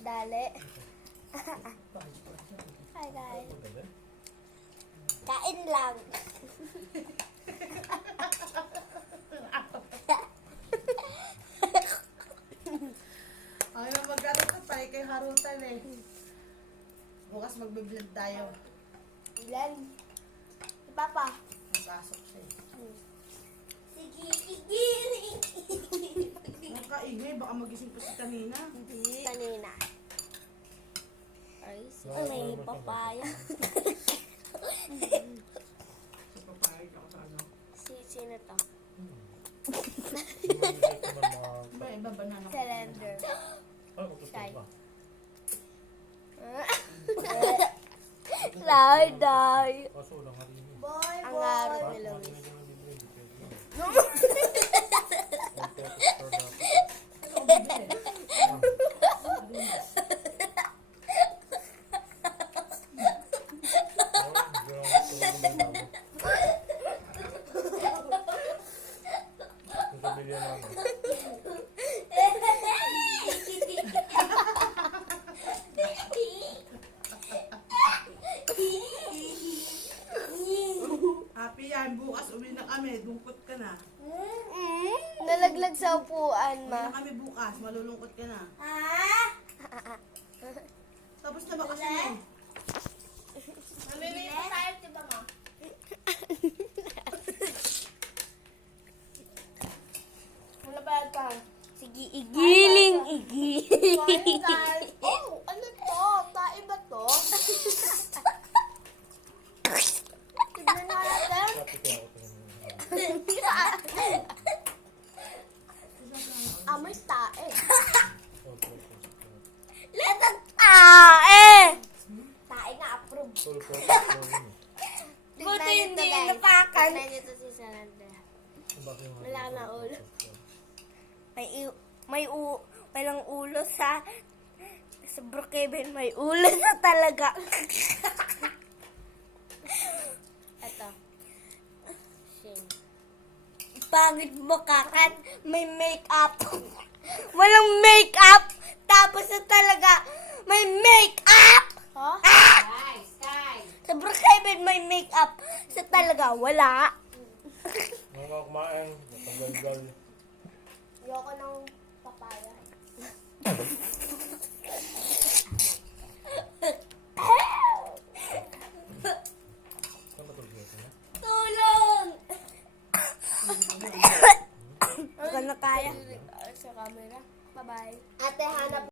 Dali. Hi guys. Kain lang. Ay, mag-arutan tayo kay Harutan eh. Bukas magbe-vlog tayo. Ilan? Si Papa. Masasok siya eh. Sige, igiling. Nakaingay, baka magising pa si Tanina. Hindi. Kanina. Ay, may papaya. Sa papayag ako sa ano. Sino to? Iba, iba banana. Cylinder. Ay, Larday. kaso lang hari mo. Ang araw ni Luis. Happy yan, bukas uwi na kami. Lungkot ka na. Nalaglag sa upuan, Uwi ma. na kami bukas, malulungkot ka na. Tapos na ba kasi na eh? Nalilipas tayo, diba ma? Ano ba ito? Sige, igiling, igiling. Oh, ano to? Tae ba to? Tignan natin. Amoy tae. Letang tae! Tae na approve. Buti hindi napakan. Tignan nito si Salanda. Wala na ulo. Walang ulo sa Brookhaven, may ulo na talaga. Ito. Pangit mo kakat, may makeup. Walang makeup, tapos na talaga may makeup. Huh? Ah! Sa Brookhaven may makeup, sa talaga wala. Mga kumain, nakagalgal. Ayoko ng